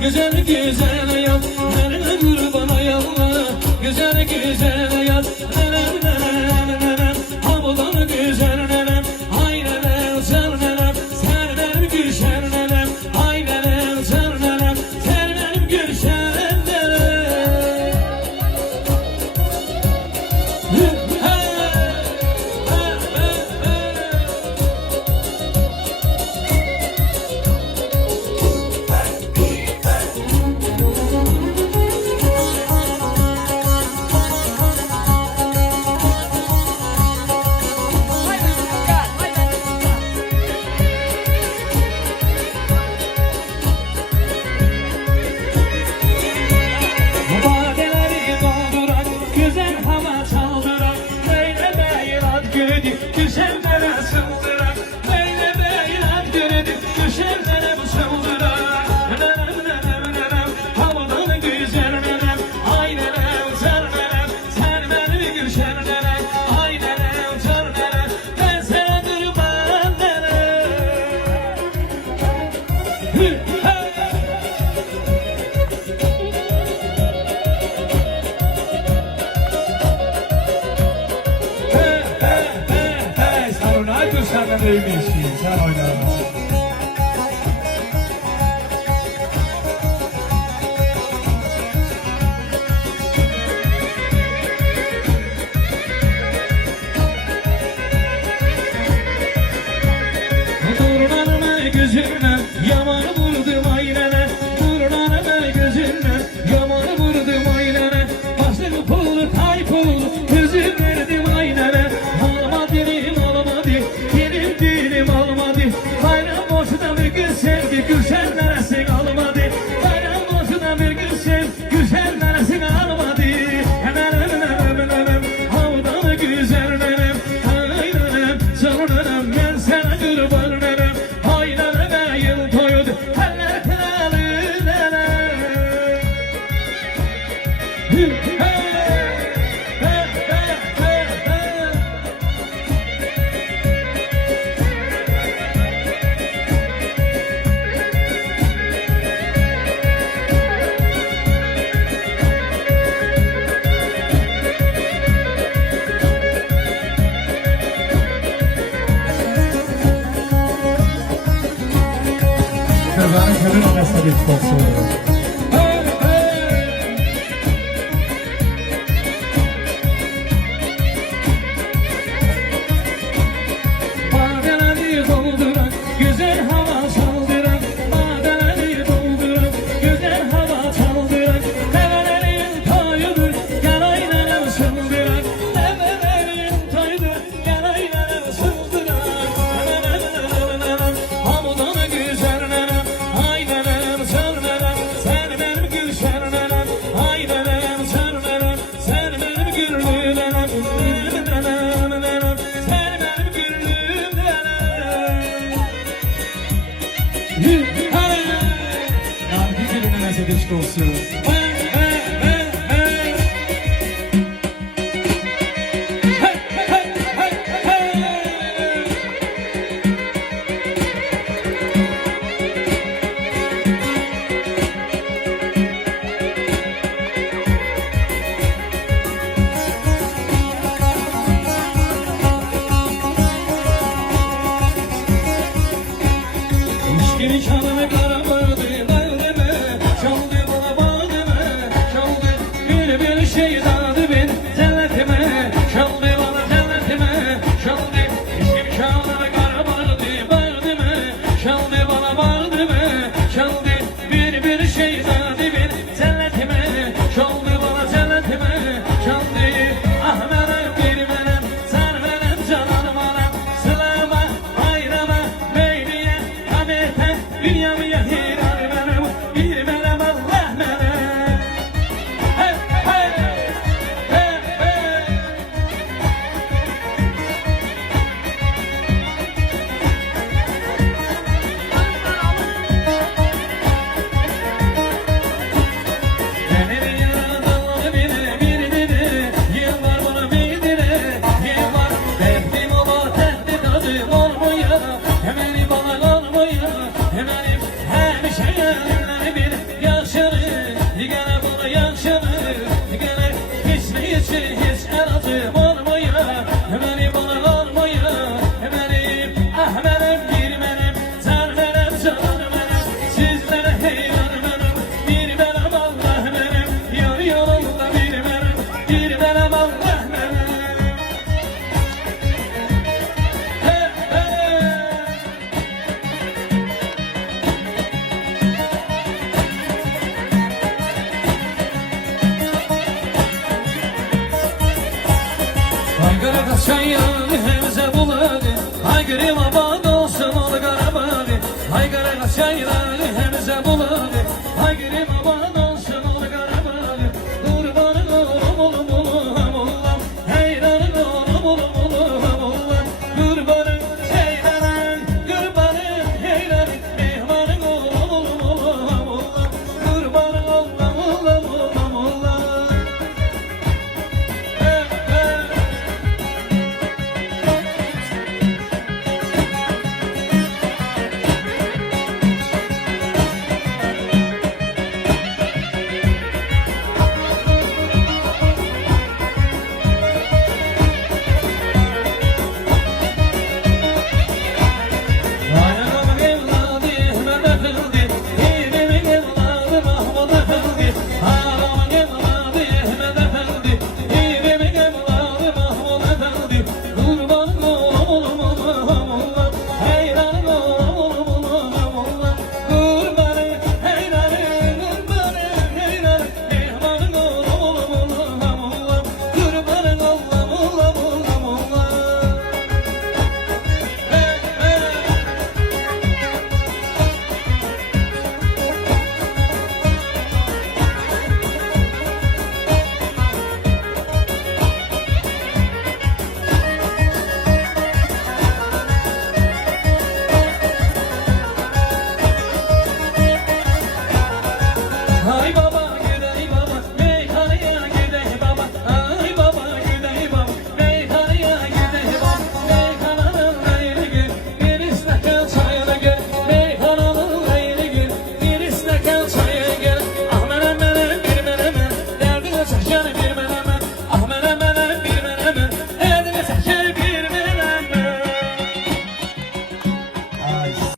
Güzel güzel yaz, nerede kurban ay Allah. Güzel güzel yaz, nenem, havadan güzel nenem. Ay nenem, sen nenem, sen benim gülşen nenem. Ay nenem, sen nenem, sen benim gülşen nenem. Düşenlere sıldırak, böyle beyler göredik. Düşenlere bu sıldırak. Nenem, havadan güzel nenem. Ay nenem, sen nenem, sen benim gülşen nenem. Ay nenem, sen nenem, ben sana kurban nenem. Senden neymiş ki? Sen oynamazsın. Durunanıma gözüme yaman vurdum aynene. Durunanıma gözüme yaman vurdum aynene. Başlık pulu tay pulu gözüm verdim aynene. Alma dilim almadı, dilim almadı. Bayram boşuna bir gün sevdi, gülşen neresi almadı. Bayram boşuna bir gün sev, gülşen neresi almadı. Nenem, havdan güzel nenem. Ay nenem, canım nenem, ben sana kurban nenem. Ay nenem, yıl toydu, eller kınalı nenem. Kazanın kadın arasında bir sponsor. Madenleri dolduran, güzel hava saldıran. Madenleri dolduran, güzel hava saldıran. Develerin toyudur, yanay nenem sıldıran. Develerin toyudur, yanay nenem sıldıran. Hamudan güzel nenem. disk olsun. İçkinin şanını karamadı derdime, çaldı bana bademe, çaldı bir şey dadı ben zelletime, çaldı bana zelletime, çaldı İçkinin şanını karamadı derdime, çaldı bana bademe, çaldı bir şey dadı ben zelletime, çaldı bana zelletime, çaldı ah menem bir menem, sen menem cananım anam, sılama hayrama beyliye kamete dünyamı yahir al menem, bir menem Allah menem. Hey hey hey hey. Beni yaradan bir dedi, yıllar bana bildire, yıllar derdim ola tehdit adım olmaya, hemen bana olmaya, hemen hemşe yerleri bir yaşarı, gene bana yaşarı, gene hiç ne için hiç aradım olmaya, hemen bana olmaya, hemen ah menem bir menem, sen menem canım menem, sizlere heyran menem, bir menem Allah menem, yar yolunda bir menem Allah menem. Hey hey. Aygırı kaçan yanı hemze buladı, aygırı baba